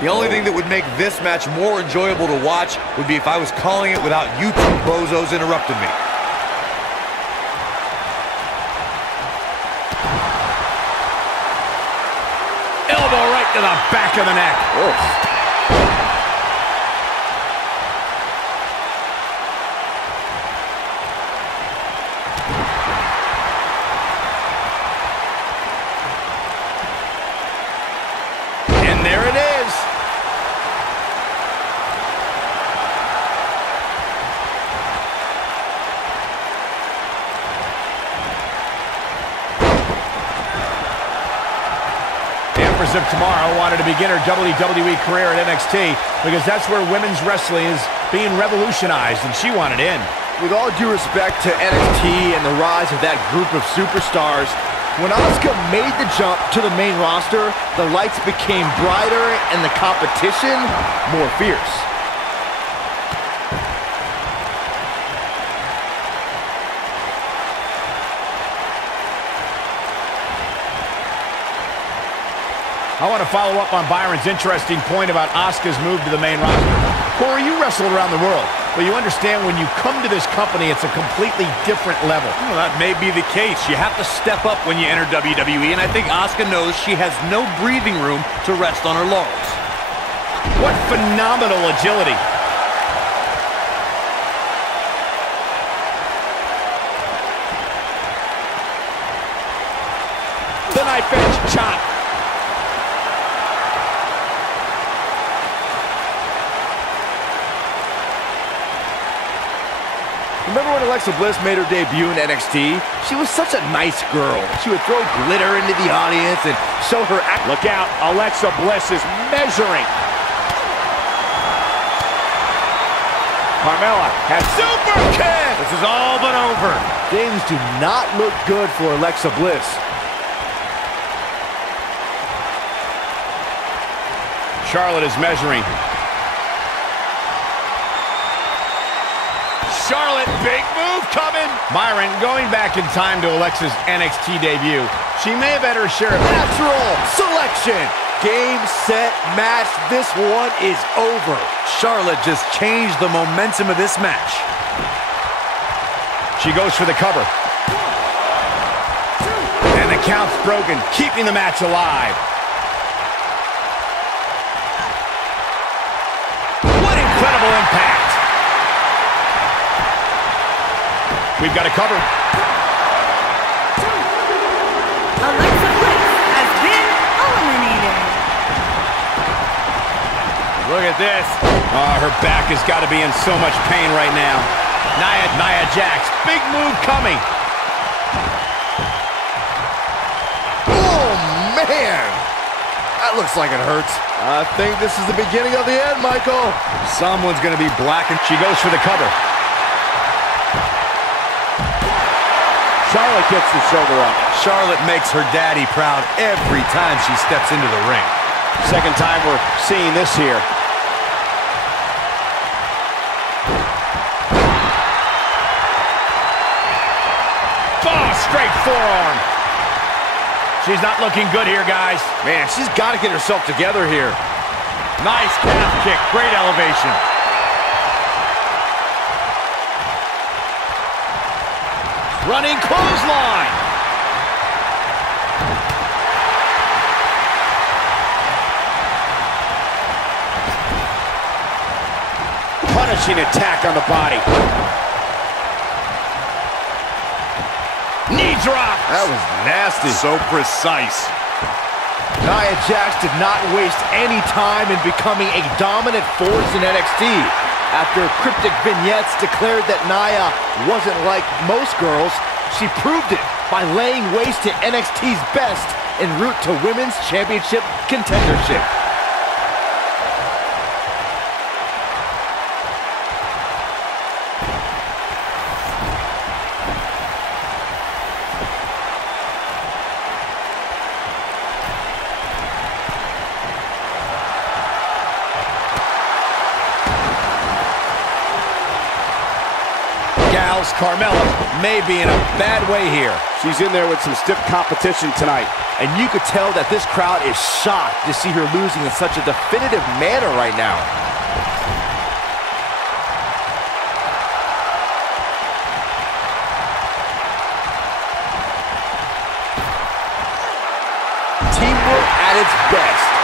The only thing that would make this match more enjoyable to watch would be if I was calling it without you two bozos interrupting me. Elbow right to the back of the neck. Oh. Of tomorrow wanted to begin her WWE career at NXT because that's where women's wrestling is being revolutionized, and she wanted in. With all due respect to NXT and the rise of that group of superstars, when Asuka made the jump to the main roster, the lights became brighter and the competition more fierce. I want to follow up on Byron's interesting point about Asuka's move to the main roster. Corey, you wrestled around the world, but you understand when you come to this company, it's a completely different level. Well, that may be the case. You have to step up when you enter WWE, and I think Asuka knows she has no breathing room to rest on her laurels. What phenomenal agility. The knife edge chop. Remember when Alexa Bliss made her debut in NXT? She was such a nice girl. She would throw glitter into the audience and show her act. Look out, Alexa Bliss is measuring. Carmella has super kick. This is all but over. Things do not look good for Alexa Bliss. Charlotte is measuring. Charlotte, big move coming. Byron going back in time to Alexa's NXT debut. She may have had her share of natural selection. Game, set, match. This one is over. Charlotte just changed the momentum of this match. She goes for the cover. And the count's broken, keeping the match alive. What incredible impact. We've got a cover. Alexa Bliss has been eliminated. Look at this. Oh, her back has got to be in so much pain right now. Nia Jax, big move coming. Oh, man. That looks like it hurts. I think this is the beginning of the end, Michael. Someone's going to be black, and she goes for the cover. Charlotte gets the shoulder up. Charlotte makes her daddy proud every time she steps into the ring. Second time we're seeing this here. Oh, straight forearm. She's not looking good here, guys. Man, she's got to get herself together here. Nice calf kick, great elevation. Running clothesline. Punishing attack on the body. Knee drop. That was nasty. So precise. Nia Jax did not waste any time in becoming a dominant force in NXT. After cryptic vignettes declared that Nia wasn't like most girls, she proved it by laying waste to NXT's best en route to Women's Championship contendership. else, Carmella may be in a bad way here. She's in there with some stiff competition tonight. And you could tell that this crowd is shocked to see her losing in such a definitive manner right now. Teamwork at its best.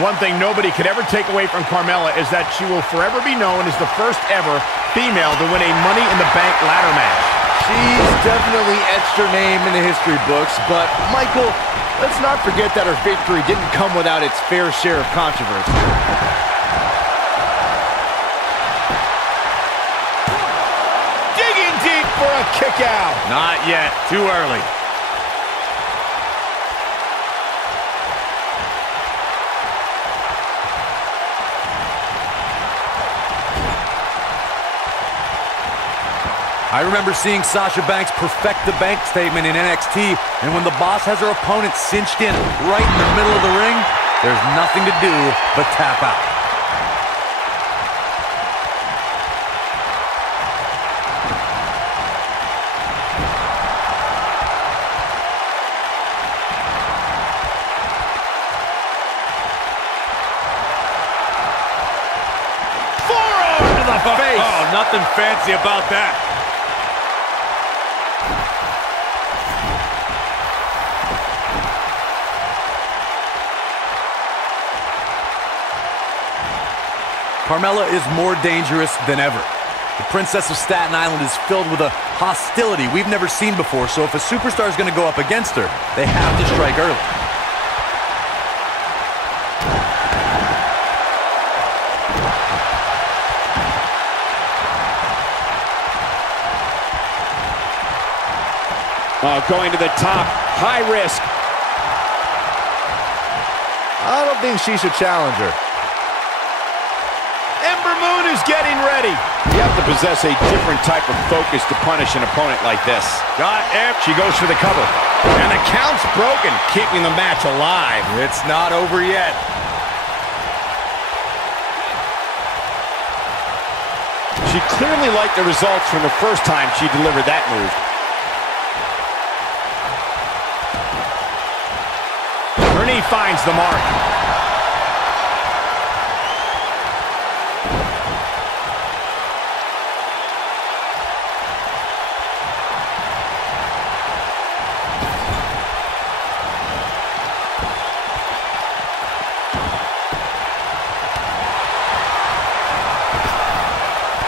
One thing nobody could ever take away from Carmella is that she will forever be known as the first ever female to win a Money in the Bank ladder match. She's definitely etched her name in the history books, but Michael, let's not forget that her victory didn't come without its fair share of controversy. Digging deep for a kick out. Not yet. Too early. I remember seeing Sasha Banks perfect the bank statement in NXT, and when the boss has her opponent cinched in right in the middle of the ring, there's nothing to do but tap out. Forearm to the face. Oh, nothing fancy about that. Carmella is more dangerous than ever. The Princess of Staten Island is filled with a hostility we've never seen before, so if a superstar is going to go up against her, they have to strike early. Going to the top, high risk. I don't think she should challenge her. Ember Moon is getting ready. You have to possess a different type of focus to punish an opponent like this. Got Ember. She goes for the cover. And the count's broken, keeping the match alive. It's not over yet. She clearly liked the results from the first time she delivered that move. Her knee finds the mark.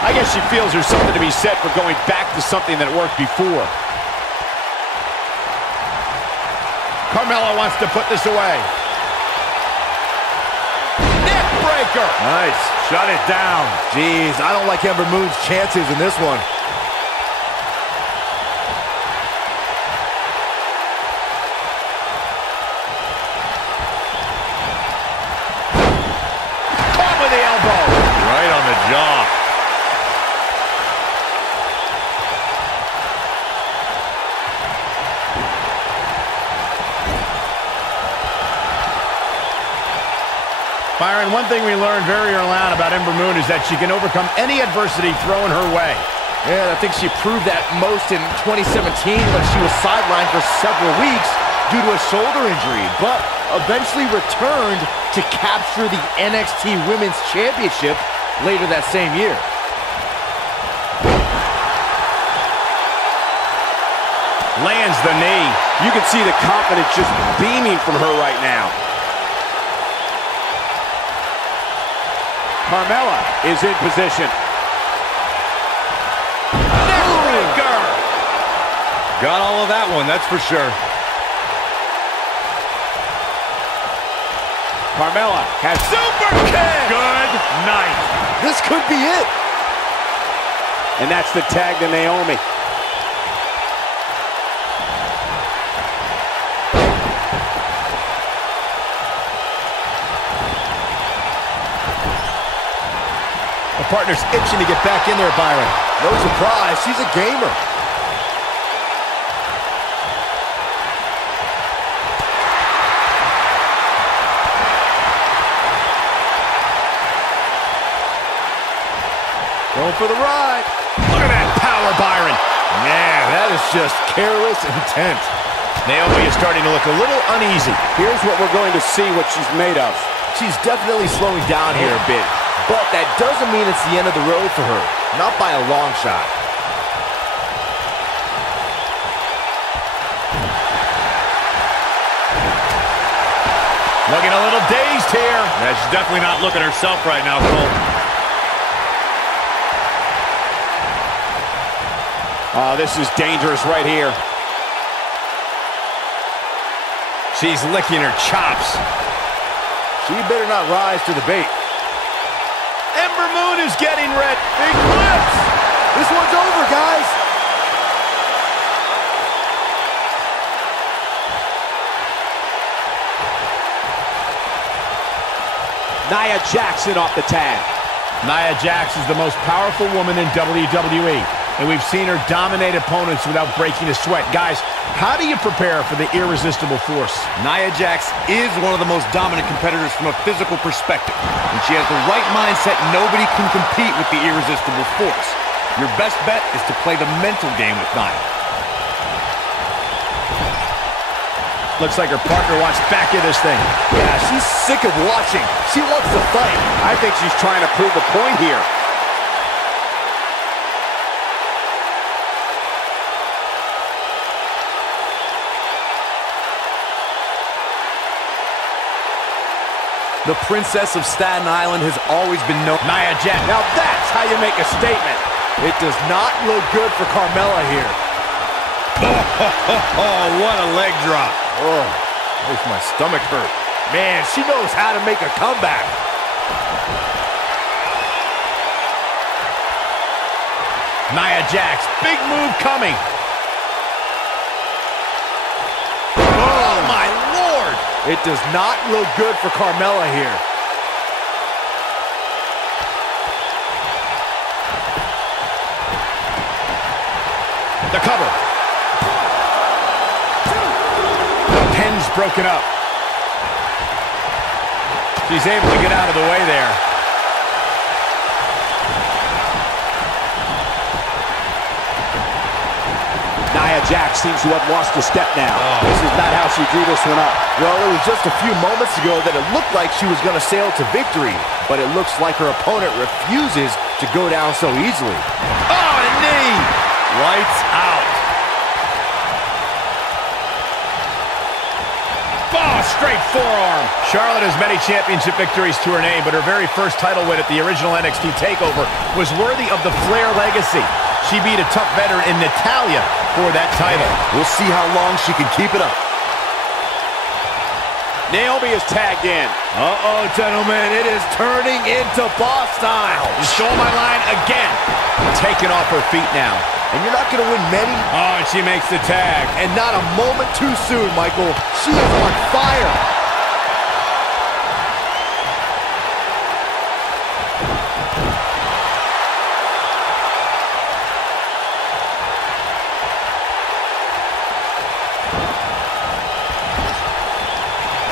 I guess she feels there's something to be said for going back to something that worked before. Carmella wants to put this away. Neck breaker. Nice. Shut it down. Jeez, I don't like Ember Moon's chances in this one. Caught with the elbow. Right on the jaw. Byron, one thing we learned very early on about Ember Moon is that she can overcome any adversity thrown her way. Yeah, I think she proved that most in 2017 when she was sidelined for several weeks due to a shoulder injury, but eventually returned to capture the NXT Women's Championship later that same year. Lands the knee. You can see the confidence just beaming from her right now. Carmella is in position. Neckbreaker. Got all of that one, that's for sure. Carmella has Super kick. Good night. This could be it. and that's the tag to Naomi. The partner's itching to get back in there, Byron. No surprise, she's a gamer. Going for the ride. Look at that power, Byron. Man, that is just careless intent. Naomi is starting to look a little uneasy. Here's what we're going to see what she's made of. She's definitely slowing down here a bit, but that doesn't mean it's the end of the road for her. Not by a long shot. Looking a little dazed here. Yeah, she's definitely not looking herself right now, Cole. Oh, this is dangerous right here. She's licking her chops. She better not rise to the bait. Ember Moon is getting red. Big flips. This one's over, guys. Nia Jax off the tag. Nia Jax is the most powerful woman in WWE, and we've seen her dominate opponents without breaking a sweat. Guys, how do you prepare for the Irresistible Force? Nia Jax is one of the most dominant competitors from a physical perspective. When she has the right mindset, nobody can compete with the Irresistible Force. Your best bet is to play the mental game with Nia. Looks like her partner wants back in this thing. Yeah, she's sick of watching. She wants to fight. I think she's trying to prove a point here. The Princess of Staten Island has always been known. Nia Jax. Now that's how you make a statement. It does not look good for Carmella here. Oh, what a leg drop. Oh, makes my stomach hurt. Man, she knows how to make a comeback. Nia Jax, big move coming. Oh, my Lord. It does not look good for Carmella here. The cover. Pin's broken up. She's able to get out of the way there. Nia Jax seems to have lost a step now. Oh. This is not how she drew this one up. Well, it was just a few moments ago that it looked like she was going to sail to victory, but it looks like her opponent refuses to go down so easily. Oh, a knee! Lights out. Oh, straight forearm. Charlotte has many championship victories to her name, but her very first title win at the original NXT TakeOver was worthy of the Flair legacy. She beat a tough veteran in Natalya for that title. We'll see how long she can keep it up. Naomi is tagged in. Uh-oh, gentlemen, it is turning into boss style. You stole my line again. Taken off her feet now. And you're not going to win many. Oh, and she makes the tag. And not a moment too soon, Michael. She is on fire.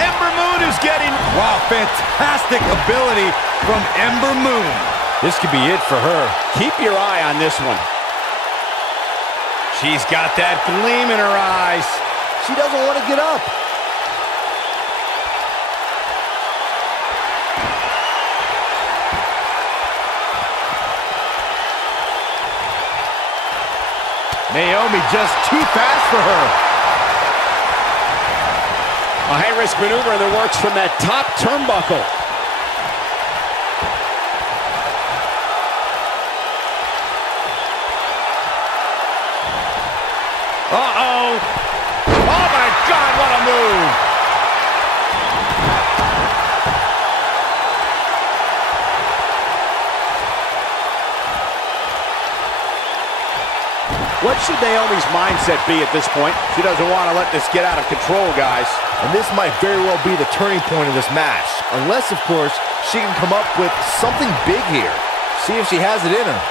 Ember Moon is getting... Wow, fantastic ability from Ember Moon. This could be it for her. Keep your eye on this one. She's got that gleam in her eyes. She doesn't want to get up. Naomi just too fast for her. A high-risk maneuver in the works from that top turnbuckle. Uh-oh. Oh, my God, what a move. What should Naomi's mindset be at this point? She doesn't want to let this get out of control, guys. And this might very well be the turning point of this match. Unless, of course, she can come up with something big here. See if she has it in her.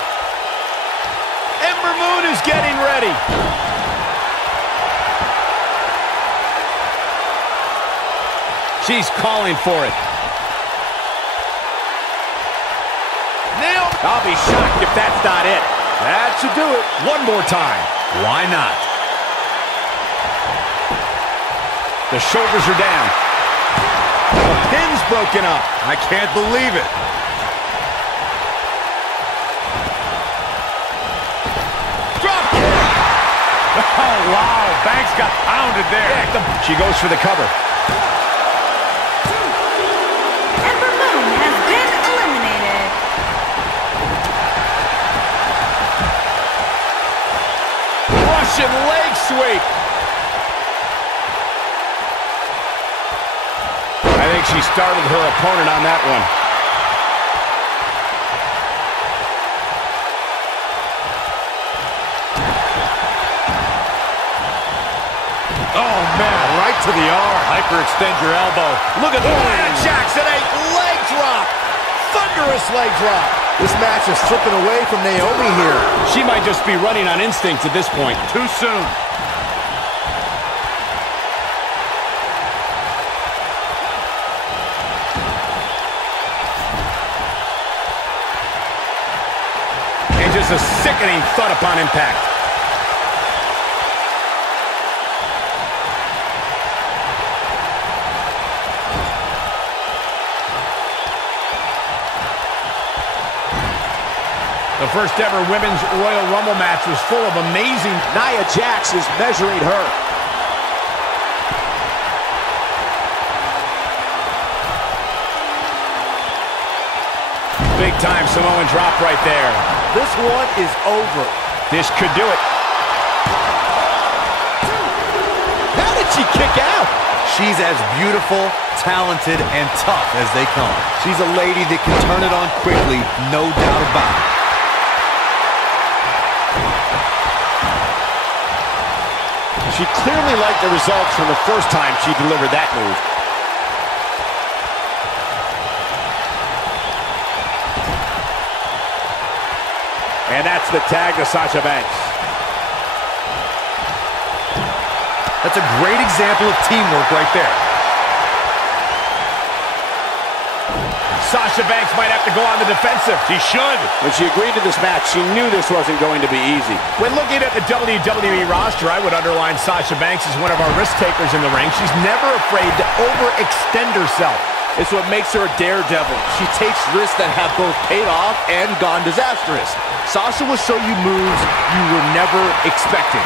Ember Moon is getting ready. She's calling for it. Naomi. I'll be shocked if that's not it. That should do it. One more time. Why not? The shoulders are down. The pin's broken up. I can't believe it. Drop kick. Oh, wow. Banks got pounded there. Yeah, she goes for the cover. Ember Moon has been eliminated. Russian leg sweep. I think she started her opponent on that one. Oh, man, right to the arm. Hyperextend your elbow. Look at Nia Jax, a leg drop. Thunderous leg drop. This match is slipping away from Naomi here. She might just be running on instinct at this point. Too soon. And just a sickening thud upon impact. The first ever Women's Royal Rumble match was full of amazing... Nia Jax is measuring her. Big time Samoan drop right there. This one is over. This could do it. How did she kick out? She's as beautiful, talented, and tough as they come. She's a lady that can turn it on quickly, no doubt about it. She clearly liked the results from the first time she delivered that move. And that's the tag to Sasha Banks. That's a great example of teamwork right there. Sasha Banks might have to go on the defensive. She should. When she agreed to this match, she knew this wasn't going to be easy. When looking at the WWE roster, I would underline Sasha Banks as one of our risk takers in the ring. She's never afraid to overextend herself. It's what makes her a daredevil. She takes risks that have both paid off and gone disastrous. Sasha will show you moves you were never expecting.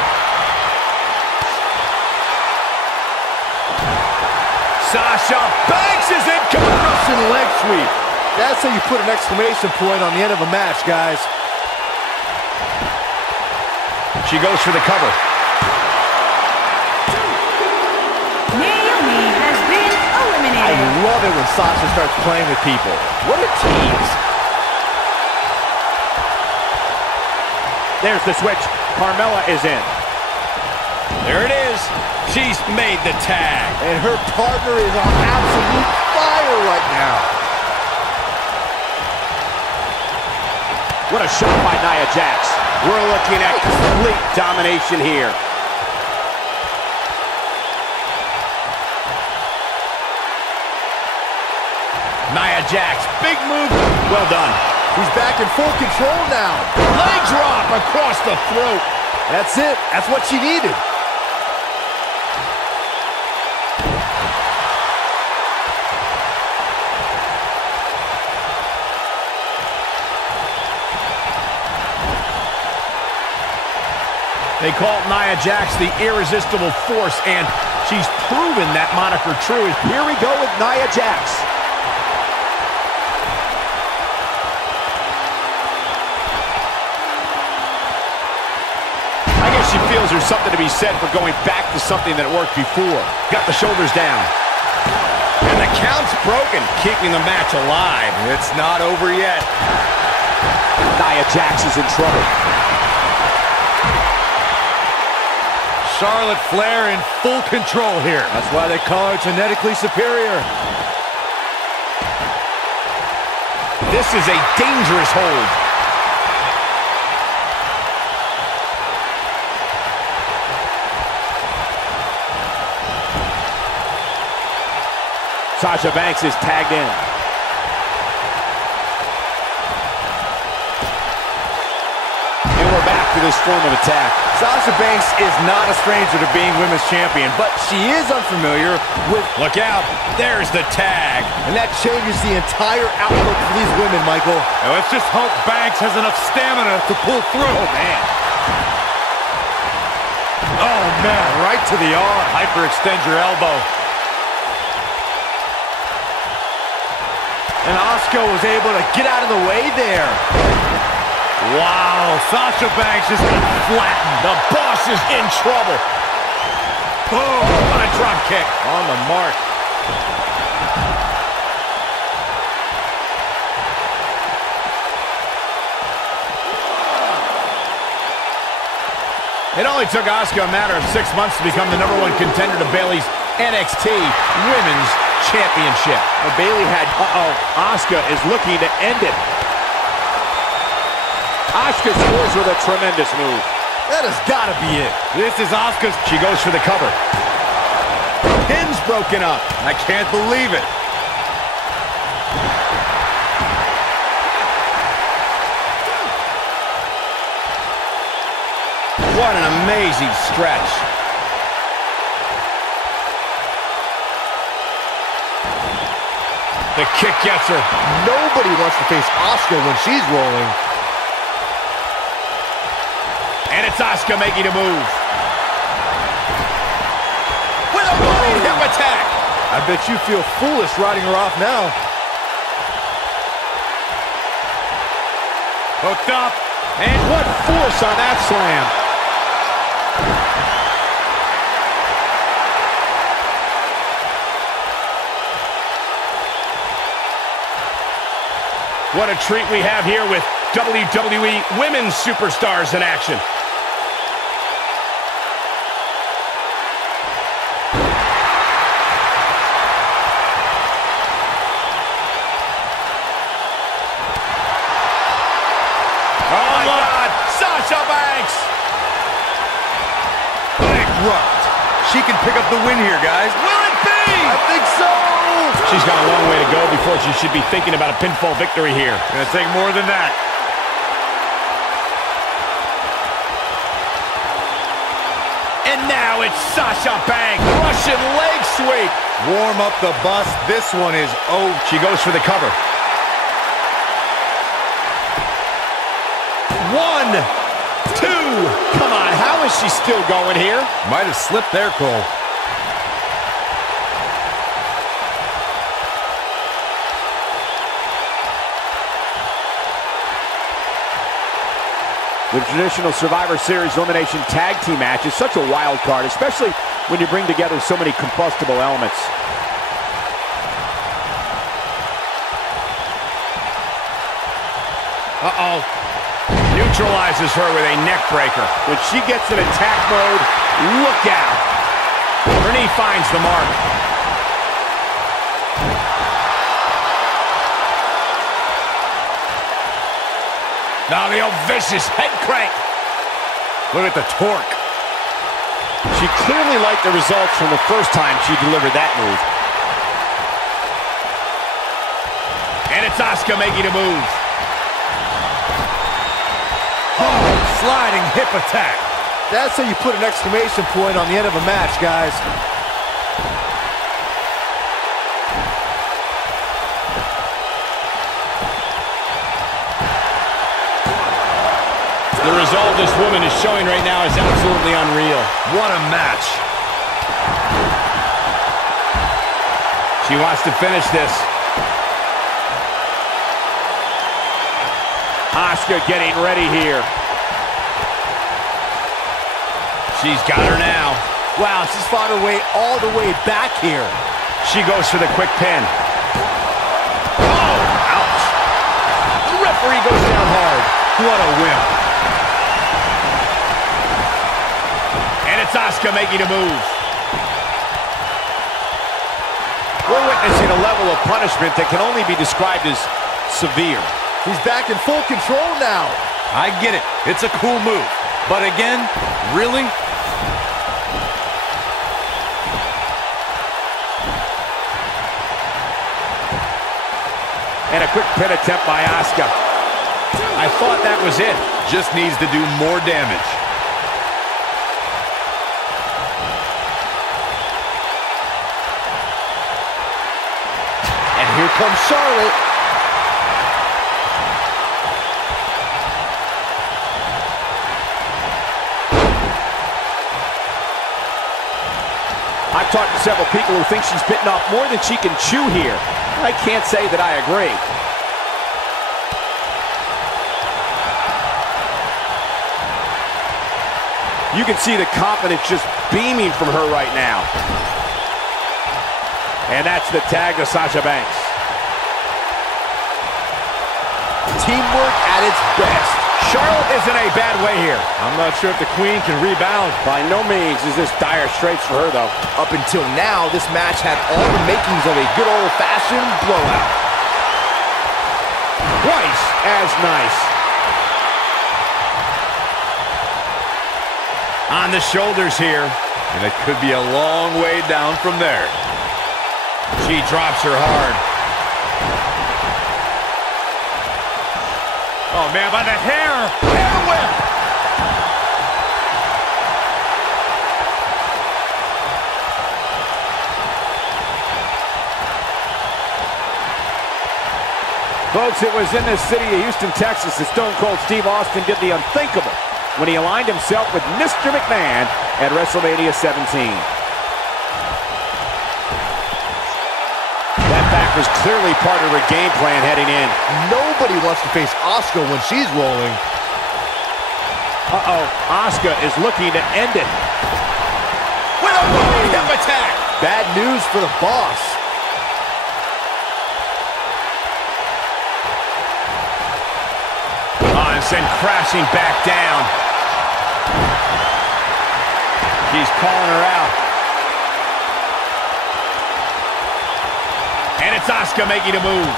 Sasha Banks is in command. Russian leg sweep. That's how you put an exclamation point on the end of a match, guys. She goes for the cover. Naomi has been I eliminated. love it when Sasha starts playing with people. What a tease. There's the switch. Carmella is in. There it is. She's made the tag. And her partner is on absolute fire right now. What a shot by Nia Jax. We're looking at complete domination here. Nia Jax, big move. Well done. He's back in full control now. Leg drop across the throat. That's it. That's what she needed. They call Nia Jax the Irresistible Force, and she's proven that moniker true. Here we go with Nia Jax. I guess she feels there's something to be said for going back to something that worked before. Got the shoulders down. And the count's broken, keeping the match alive. It's not over yet. Nia Jax is in trouble. Charlotte Flair in full control here. That's why they call her genetically superior. This is a dangerous hold. Sasha Banks is tagged in. to this form of attack. Sasha Banks is not a stranger to being women's champion, but she is unfamiliar with... Look out. There's the tag. And that changes the entire outlook for these women, Michael. Now let's just hope Banks has enough stamina to pull through. Oh, man. Oh, man, right to the arm. Hyperextend your elbow. And Asuka was able to get out of the way there. Wow, Sasha Banks just got flattened. The boss is in trouble. Oh, what a drop kick. On the mark. It only took Asuka a matter of 6 months to become the #1 contender to Bayley's NXT Women's Championship. Bayley had... Asuka is looking to end it. Asuka scores with a tremendous move. That has got to be it. This is Asuka's. She goes for the cover. Pin's broken up. I can't believe it. What an amazing stretch. The kick gets her. Nobody wants to face Asuka when she's rolling. And it's Asuka making a move. With a running hip attack. I bet you feel foolish riding her off now. Hooked up. And what force on that slam. What a treat we have here with WWE Women's Superstars in action. Oh my God, Sasha Banks! Bankrupt. She can pick up the win here, guys. Will it be? I think so. She's got a long way to go before she should be thinking about a pinfall victory here. Gonna take more than that. And now it's Sasha Banks. Russian leg sweep. Warm up the bus. This one is over. She goes for the cover. 1, 2. Come on, how is she still going here? Might have slipped there, Cole. The traditional Survivor Series Elimination Tag Team match is such a wild card, especially when you bring together so many combustible elements. Uh-oh. Neutralizes her with a neck breaker. When she gets in attack mode, look out. Her knee finds the mark. Now the old vicious head crank. Look at the torque. She clearly liked the results from the first time she delivered that move. And it's Asuka making a move. Oh, sliding hip attack. That's how you put an exclamation point on the end of a match, guys. The resolve this woman is showing right now is absolutely unreal. What a match. She wants to finish this. Asuka getting ready here. She's got her now. Wow, she's fought her way all the way back here. She goes for the quick pin. Oh, ouch. The referee goes down hard. What a win. And it's Asuka making a move. We're witnessing a level of punishment that can only be described as severe. He's back in full control now. I get it. It's a cool move. But again, really? And a quick pin attempt by Asuka. I thought that was it. Just needs to do more damage. And here comes Charlotte. I've talked to several people who think she's bitten off more than she can chew here. I can't say that I agree. You can see the confidence just beaming from her right now. And that's the tag to Sasha Banks. Teamwork at its best. Charlotte is in a bad way here. I'm not sure if the Queen can rebound. By no means is this dire straits for her, though. Up until now, this match had all the makings of a good old-fashioned blowout. Twice as nice. On the shoulders here. And it could be a long way down from there. She drops her hard. Oh, man, by the hair. Hair whip. Folks, it was in this city of Houston, Texas that Stone Cold Steve Austin did the unthinkable when he aligned himself with Mr. McMahon at WrestleMania 17. Was clearly part of her game plan heading in. Nobody wants to face Asuka when she's rolling. Uh-oh, Asuka is looking to end it. With a running hip attack. Bad news for the boss. Oh, and sent crashing back down. She's calling her out. And it's Asuka making a move.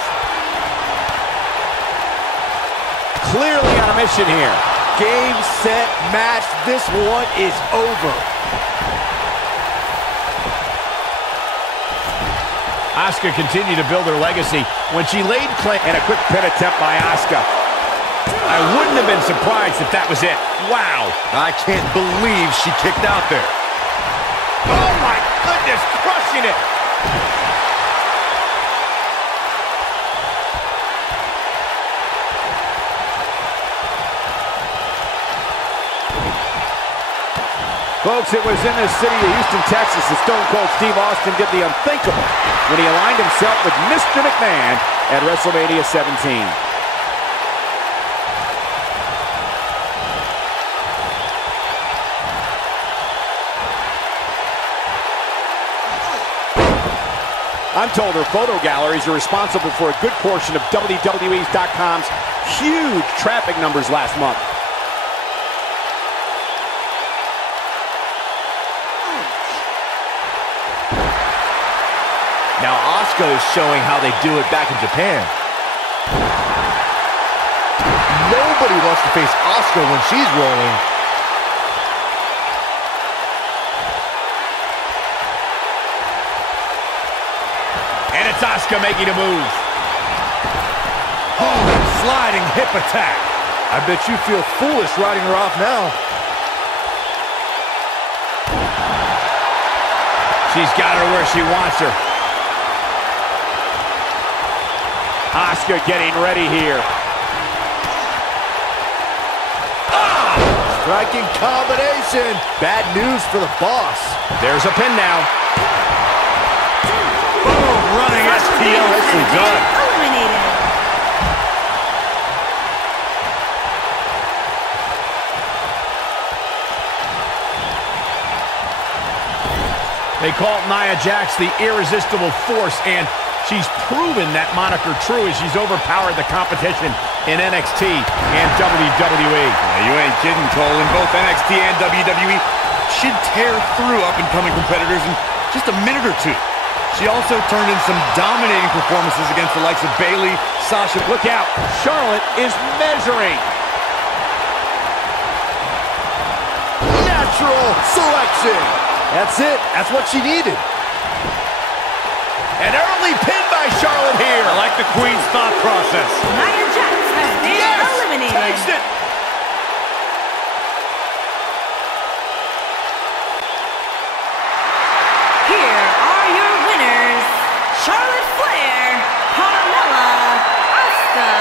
Clearly on a mission here. Game, set, match. This one is over. Asuka continued to build her legacy when she laid claim. And a quick pin attempt by Asuka. I wouldn't have been surprised if that was it. Wow. I can't believe she kicked out there. Oh my goodness, crushing it. Folks, it was in this city of Houston, Texas that Stone Cold Steve Austin did the unthinkable when he aligned himself with Mr. McMahon at WrestleMania 17. I'm told her photo galleries are responsible for a good portion of WWE's.com's huge traffic numbers last month. Now Asuka is showing how they do it back in Japan. Nobody wants to face Asuka when she's rolling. And it's Asuka making a move. Oh, sliding hip attack. I bet you feel foolish riding her off now. She's got her where she wants her. Asuka getting ready here. Striking combination. Bad news for the boss. There's a pin now. Boom, running STO. Nicely done. Eliminated. They call Nia Jax the Irresistible Force, and she's proven that moniker true as she's overpowered the competition in NXT and WWE. You ain't kidding, Cole. In both NXT and WWE, she'd tear through up-and-coming competitors in just a minute or two. She also turned in some dominating performances against the likes of Bayley, Sasha. Look out, Charlotte is measuring. Natural selection. That's it. That's what she needed. An early pin by Charlotte here. I like the Queen's thought process. Nia Jax has been eliminated. eliminated. Takes it. Here are your winners, Charlotte Flair, Carmella, Asuka,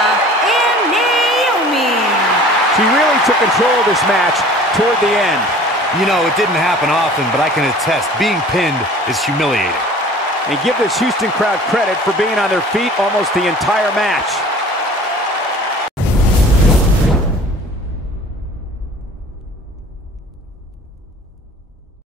and Naomi. She really took control of this match toward the end. You know, it didn't happen often, but I can attest, being pinned is humiliating. And give this Houston crowd credit for being on their feet almost the entire match.